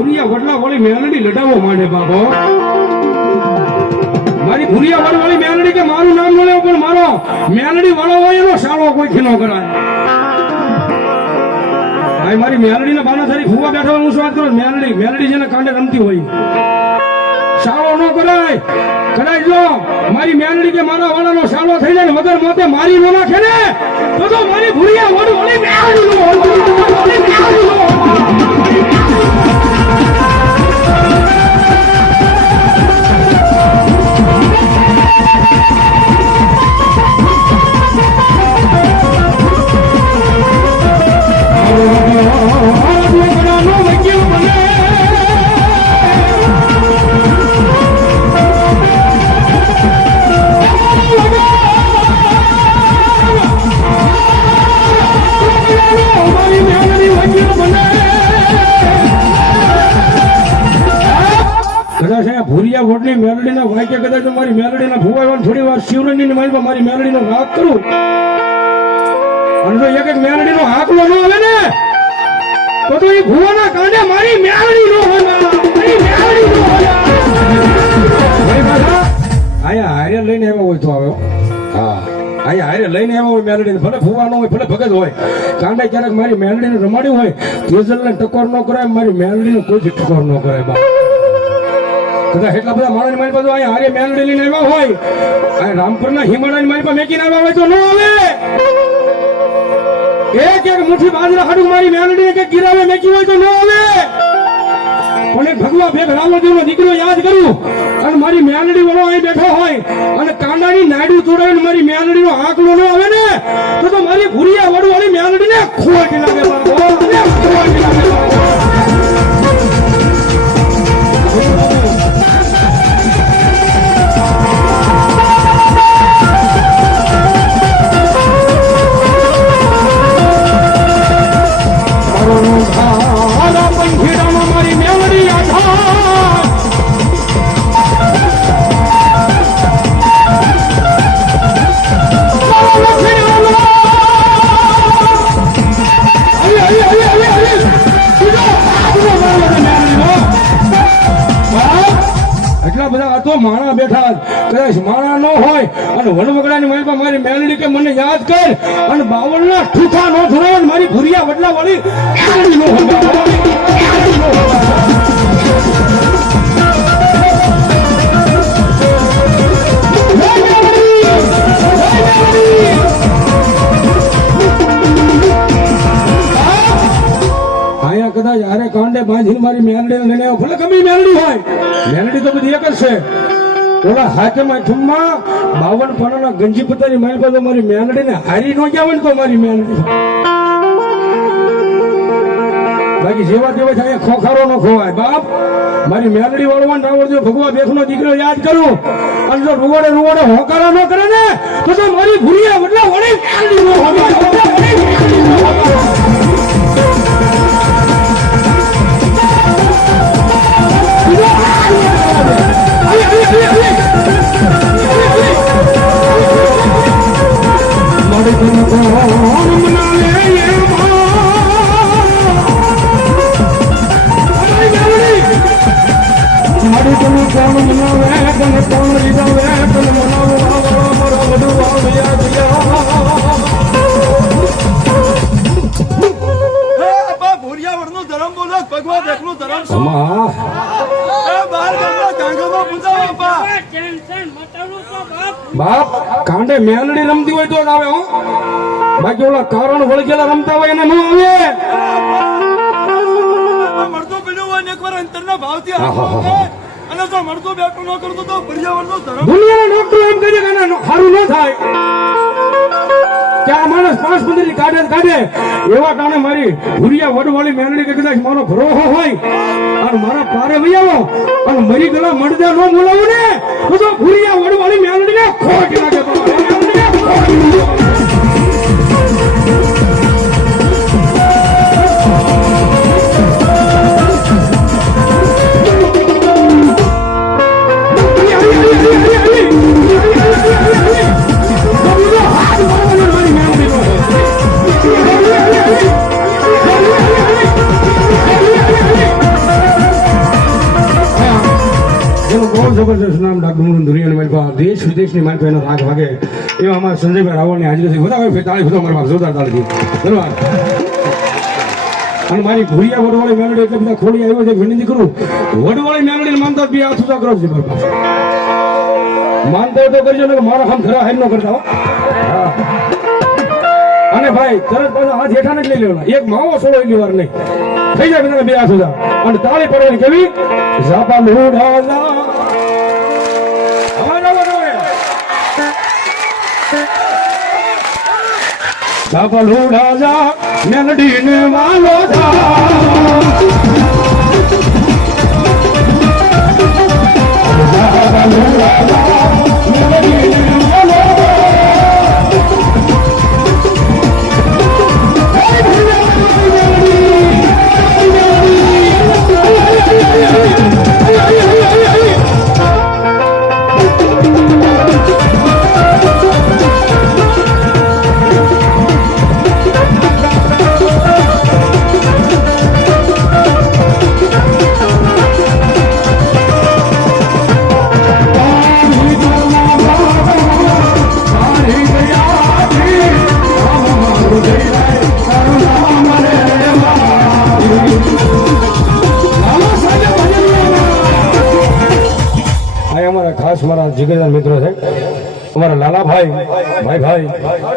ભૂરિયા વડલા વાળી મેલડી લડાવો માંડે બાબો મારી ભૂરિયા વડ વાળી મેલડી કે મારું નામ ન લેવું પણ મારો મેલડી વાળો હોય એનો સાળો કોઈ ન કરાય ભાઈ મારી મેલડી ના બાના થારી ફુવા બેઠો હું શું વાત કરું મેલડી જેને કાંડે રમતી હોય સાળો ન કરાય કદાચ જો મારી મેલડી કે મારા વાળાનો સાળો થઈ જાય વગર મોતે મારી ન નાખે ને તો મારી ભૂરિયા વડ વાળી મેલડી ભૂરિયા વડની મેલડીના વાક્ય કદાચ મારી મેલડીના ભૂવાઈ થોડી વાર શિવરણની મારી મારી મેલડીનો રાગ કરું અને જો એક મેલડીનો હાકલો ન આવે ને તો એ ભૂવાના કાંડે મારી મેલડી નો હોય મારી મેલડી નો હોય આયા હારે લઈને આવ્યો હોય તો આવ્યો હા આયા હારે લઈને આવ્યો હોય મેલડીને ભલે ભૂવા ન હોય ભલે ભગત હોય કાંડે ક્યારેક મારી મેલડીને રમાડ્યું હોય તેજલને ટકોર ન કરાય મારી મેલડીને કોઈ ટકોર ન કરાય બા કદાચ એટલા બધા માણસ મારી પાસે અહીંયા હારે મેલડી લઈને આવ્યા હોય આ રામપુરના હિમાલય મારી પાસે મેકીને આવ્યા હોય તો ન આવે એક મુઠ્ઠી બાજરા હાડું મારી મેલડી કે ગિરાવે મેકી હોય તો ન આવે પણ એક ભગવા ભેગ રામદેવનો દીકરો યાદ કરું અને મારી મેલડી વાળો અહીં બેઠો હોય અને કાંડાની નાડું તોડાવીને મારી મેલડીનો આંકલો ન આવે ને તો મારી ભૂરિયા વડ વાળી મેલડીને ખોટ લાગે બાબો ખોટ લાગે માણા બેઠા કદાચ માણા ન હોય અને વનવગડાની મારી મારી મેલડી કે મને યાદ કર અને 52 ના ઠૂઠા નો ધોરણ મારી ભૂરિયા વડલા વાળી મેલડી નો આયા કદાચ હારે કાંડે બાંધીને મારી મેલડીને લઈને આવ્યો ભલે ગમે મેલડી હોય મેલડી તો બધી એક જ છે ઓલા હાથમાં ઠુમ્મા 52 પાનાના ગંજી પતાની મારી પાસે મારી મેલડીને હારી ન ગયા હોય તો મારી મેલડી બાકી જેવા તેવા છે અહીંયા ખોખારો ન ખોવાય બાપ મારી મેલડી વાળવાન રાવણદેવ ભગવા બેખનો દીકરો યાદ કરું અને જો રૂવાડે હોકારા ન કરે ને તો મારી ભૂરિયા વડલા વળી મેલડી નો હોય બાપ કાંડે મેલડી રમતી હોય તો જ આવે હો બાકી ઓલા કારણ વળગેલા રમતા હોય એને ન આવે મળતો પેલું હોય ને એકવાર અંતરના ભાવથી અને જો મળતો બેઠો ન કરતો તો પર્યાવરણનો ધર્મ દુનિયાના ડોક્ટર એમ કહે કે સારું ન થાય કે આ માણસ 5-15 કાઢે એવા કારણે મારી ભૂરિયા વડવાળી મેલડી કે કદાચ મારો ભરોહો હોય અને મારા પારે વહી આવો અને મરી ગયેલા મળદે ન બોલાવું ને તો ભૂરિયા વડવાળી મેલડીને ખોટ લાગે જબરજસ્ત નામ ડાકડું દુનિયાની મારી પાસે દેશ વિદેશની મારી પાસે એનો રાગ વાગે એવા અમારા સંજયભાઈ રાવળની હાજરી બધા હોય તાળી બધો અમારા બાપ જોરદાર તાળી ધન્યવાદ. અને મારી ભૂરિયા વડવાળી મેલડી એટલે બધા ખોલી આવ્યો છે વિનંતી કરું વડવાળી મેલડી માનતા બે હાથ ઊંચા કરો છે મારી પાસે માનતા તો કરજો ને મારા કામ ઘરા હાઈ ન કરતા હો. હા. અને ભાઈ તરત પાછા હાથ હેઠા જ લઈ લેવાના એક માવો છોડો એટલી વાર નહીં થઈ જાય બધા બે હાથ ઊંચા અને તાળી પડવાની કેવી ઝાપા લોઢા સાપલ ઉડાજા મેલડી ને વાલો ખાસ મારા જીગરદાર મિત્રો છે અમારા લાલાભાઈ ભાઈ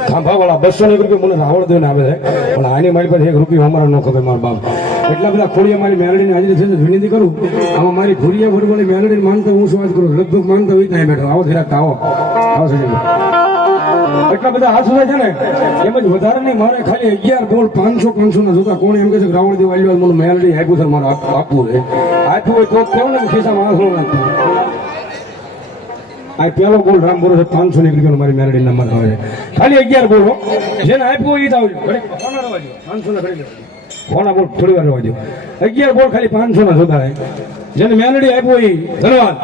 ખાંભા વાળા 200 રૂપિયા મને રાવળ દઈને આવે છે પણ આની મારી પાસે 1 રૂપિયો અમારા ન ખબર મારા બાપ એટલા બધા ખોડિયા મારી મેલડીની હાજરી છે વિનંતી કરું આમાં મારી ભૂરિયા વડવાળી મેલડીને માનતા હું શું વાત કરું લગભગ માનતા હોય ત્યાં બેઠો આવો ધીરાક આવો એટલા બધા હાથ સુધા છે ને એમ જ વધારે નહીં મારે ખાલી 11 બોલ 500 ના જોતા કોણ એમ કહે છે કે રાવળ દેવ વાળી મને મેલડી આપ્યું છે મારે આપવું છે આપ્યું હોય તો કેવું ને ખિસ્સામાં આંસુ નાખતું આ પેલો બોલ રામ બોલો છે 500 રૂપિયા મારી મેલડી નંબર આવે છે ખાલી 11 બોલો જેને આપ્યું એ તો કોના બોલ થોડી વાર રવા દો 11 બોલ ખાલી 500 ના જોતા જેને મેલડી આપ્યું એ ધન્યવાદ.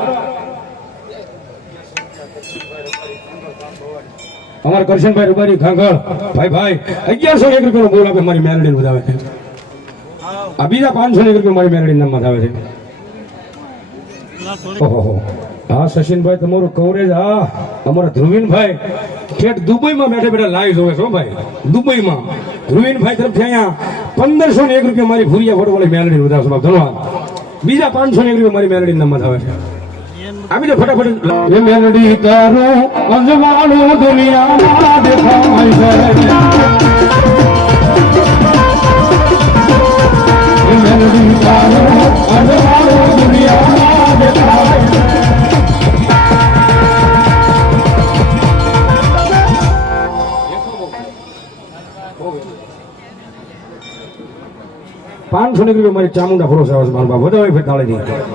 અમારા કરશનભાઈ રૂપારી ખાંગળ ભાઈ 1101 રૂપિયાનો બોલ આપે મારી મેલડી વધાવે છે આ બીજા 500 રૂપિયા મારી મેલડી નંબર આવે છે. ઓહો હા સચિનભાઈ તમારું કવરેજ હા અમારા ધ્રુવીનભાઈ ઠેઠ દુબઈમાં બેઠા લાઈવ જોવે છો ભાઈ દુબઈમાં ધ્રુવીનભાઈ તરફથી અહીંયા 1501 રૂપિયા મારી ભૂરિયા વડવાળી મેલડી વધાવશો ધન્યવાદ. બીજા 501 રૂપિયા મારી મેલડી નંબર આવે છે આપી દો ફટાફટ. એ મેલડી તારું અજવાળું દુનિયામાં દેખાય છે એ મેલડી તારું અજવાળું દુનિયામાં દેખાય છે. 500 રૂપિયા મારી ચામુંડા ભરોસે આવે છે મારા બાપ વધારે ફેતાળે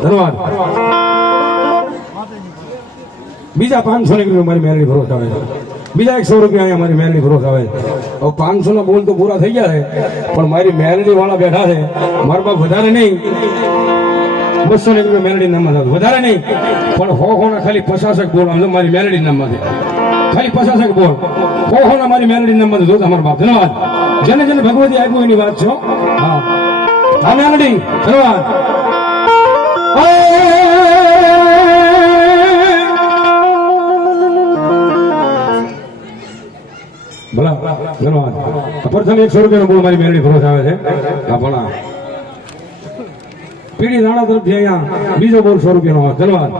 ધન્યવાદ. બીજા 500 રૂપિયા મારી મેલડી ભરોસે આવે છે બીજા 100 રૂપિયા અહીંયા મારી મેલડી ભરોસે આવે છે. હવે 500 ના બોલ તો પૂરા થઈ ગયા છે પણ મારી મેલડી વાળા બેઠા છે મારા બાપ વધારે નહીં 200 રૂપિયા મેલડી નામમાં થતું વધારે નહીં પણ હો ના ખાલી 50 બોલ આમ મારી મેલડી નામમાં છે ખાલી 50 બોલ હો ના મારી મેલડી નામમાં જોતા મારા બાપ ધન્યવાદ. જેને જેને ભગવતી આપ્યું એની વાત છે હા હા મેલડી ધન્યવાદ. ભલા ધન્યવાદ. પ્રથમ 100 રૂપિયાનો બોલ મારી મેલડી ભરોસે આવે છે હા ભલા પીડી રાણા તરફથી અહીંયા બીજો બોલ 100 રૂપિયાનો આવે ધન્યવાદ.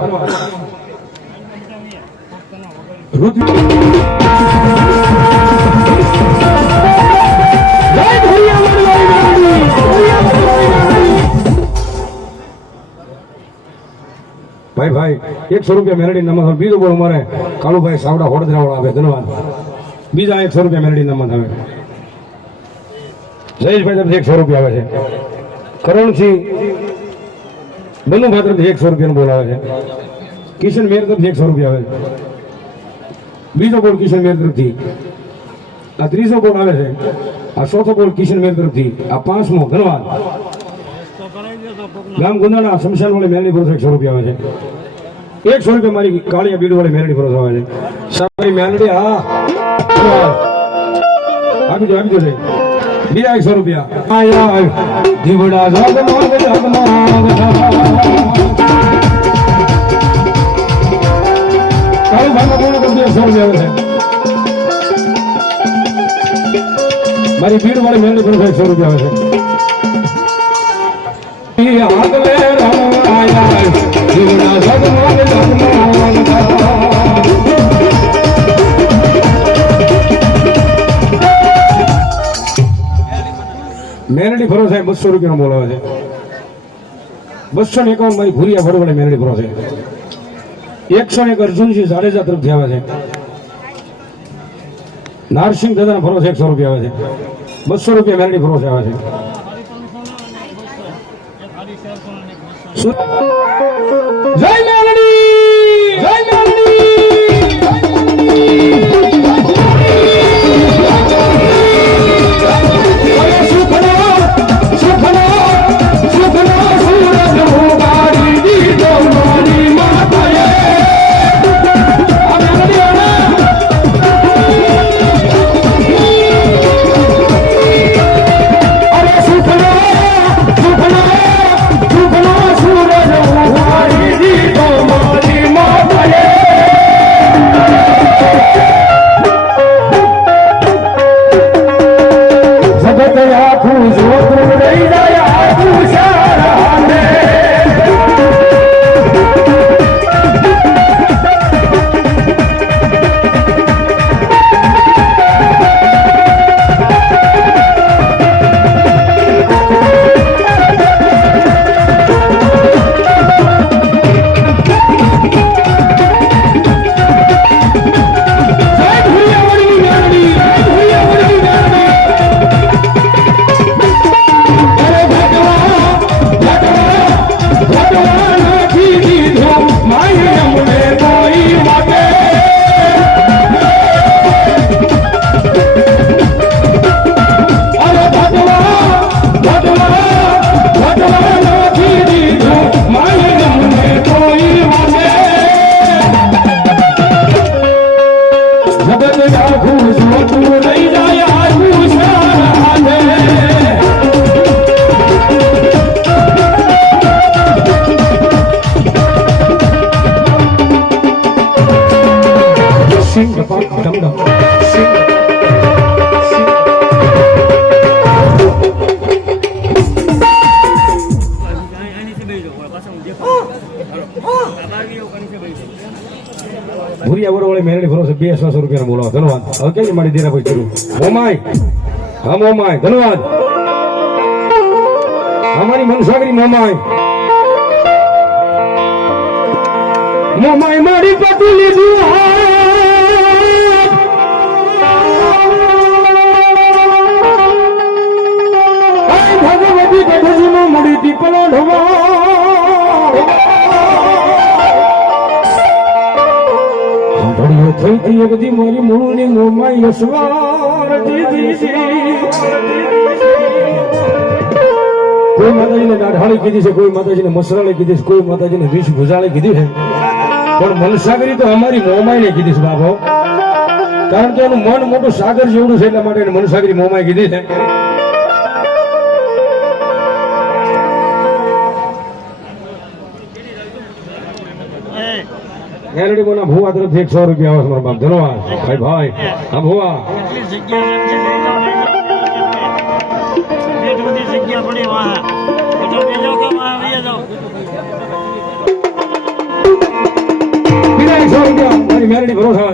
ભાઈ 100 રૂપિયા મેલડી નંબર બીજો બોલ અમારે કાળુભાઈ સાવડા હોડદરાવાળા આવે ધન્યવાદ. બીજા 100 રૂપિયા મેલડી નંબર આવે જયેશભાઈ તરફથી 100 રૂપિયા આવે છે. કરણસિંહ બનુભા તરફથી 100 રૂપિયાનો બોલ આવે છે. કિશન મેર તરફથી 100 રૂપિયા આવે છે. બીજો બોલ કિશન મેર તરફથી આ ત્રીજો બોલ આવે છે. આ ચોથો બોલ કિશન મેર તરફથી આ 5મો ધન્યવાદ. ગામ ગુંદાણા શમશાન વાળી મેલડી ભરોસે 100 રૂપિયા આવે છે. 100 રૂપિયા મારી કાળિયા બીડ વાળી મેલડી ભરોસે આવે છે. સારી મેલડી હા આપી દો બીજા 100 રૂપિયા દીવડા વાળી મેલડી ભરોસે 100 રૂપિયા આવે છે આગલે રમાયા જીવના સગમન મેલડી ભરોસે 200 રૂપિયાનો બોલાવે છે 251 મારી ભૂરિયા વડવડે મેલડી ભરોસે 101 અર્જુનજી જાડેજા તરફથી આવે છે નારસિંહ દાદાના ભરોસે 100 રૂપિયા આવે છે 200 રૂપિયા મેલડી ભરોસે આવે છે જય મેલડી જય મેલડી ભૂરિયા વડવડે મેલડી ભરોસે 200 રૂપિયાનો બોલાવો ધન્યવાદ હવે કેવી મારી દેરા પછી કરું મોમાય હા મોમાય ધન્યવાદ અમારી મનસાગરી મોમાય મોમાય મારી પતિ લીધું ભગવતી કઢુનો મળી ટીપલો ઢવા થઈ હતી બધી મારી મૂળની મોમાં યશવાર કોઈ માતાજીને દાઢાળી કીધી છે કોઈ માતાજીને મસરાળી કીધી છે કોઈ માતાજીને વિષ ભુજાળી કીધી છે પણ મનસાગરી તો અમારી મોમાઈને કીધી છે બાબો કારણ કે એનું મન મોટું સાગર જેવડું છે એટલા માટે એને મનસાગરી મોમાએ કીધી છે મેલડી મોના ભુવા તરફથી 100 રૂપિયા આવે મારા બાપ ધન્યવાદ ભાઈ ભાઈ હા ભુવા બીજા 100 રૂપિયા મારી મેલડી ભરોસા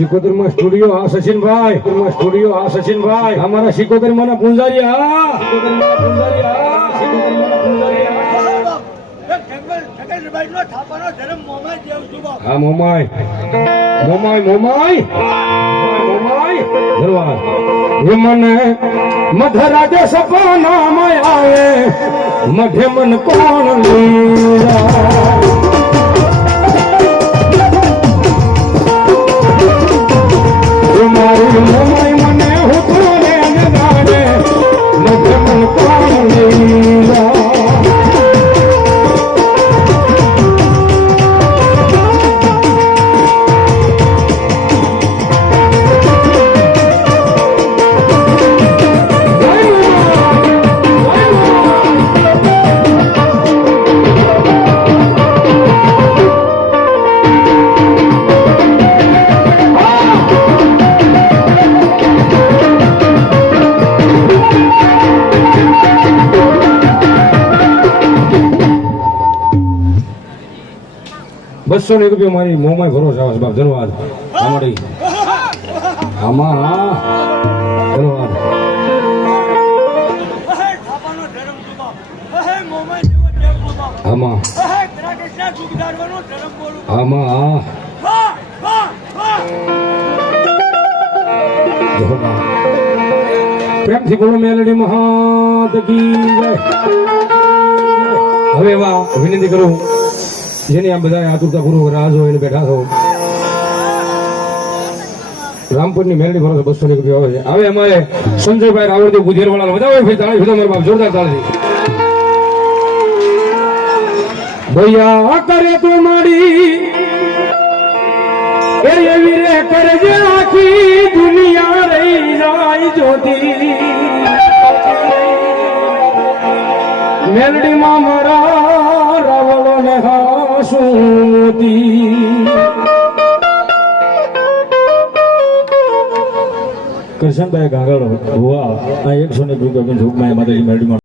સિકોતર માં સ્ટુડિયો આ સચિનભાઈ અમારા સિકોતર માં પૂંજારી હા મોમાય મને મધરાજે સપનામાં આવે મધે મન કોણ લીરા રૂપિયા મારી મોંમાં ભરોસો આવે છે બાપ ધન્યવાદ આમાં આમાં ધન્યવાદ હે થાપાનો ધર્મ તું હે મોમાઈ જેવો દેવ તું આમાં હે ગ્રાકેશના સુગદારવાનો ધર્મ બોલું આમાં હા હા હા પ્રેમથી બોલો મેલડી મહાત કી જય હવે એવા વિનંતી કરું જેની આમ બધા આતુરતા પૂર્વક રાહ જો એને બેઠા છો રામપુરની મેલડી ભરો 200 રૂપિયા આવે છે હવે અમારે સંજયભાઈ રાવળદેવ ગુજેરવાળા બધા હોય ભાઈ તાળી બધા મારા બાપ જોરદાર તાળી ભૈયા કરે તો મારી એ એવી રે કરજે આખી દુનિયા રહી જાય જોતી મેલડી માં મારા રાવળો ને હાસુતી કરશનભાઈ ગાગળ ભુવા આ 100 રૂપિયા જોગમાં માતાજી મેલડી